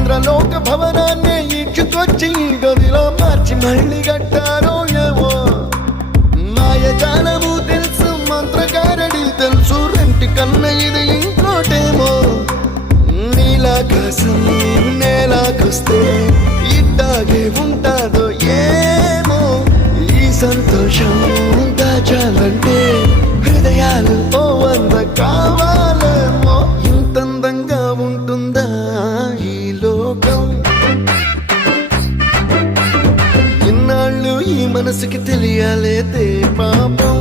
ఇంద్రలోక భవనాన్ని ఈడ్చుకొచ్చి గదిలో మార్చి మళ్ళీ కట్టారో ఏమో మాయజాలము తెలుసు మంత్రగారడి తెలుసు రెంటి కన్న ఇది ఇంకోటేమో నీలాకాశం నేలాకొస్తే ఇట్టాగే ఉంటాదో ఏమో ఈ సంతోషం దాచాలంటే హృదయాలు ఓ వంద కావాలేమో ఇంతందంగా ఉంటుందా ఈ లోకం ఇన్నాళ్ళు ఈ మనసుకి తెలియాలేదే పాపం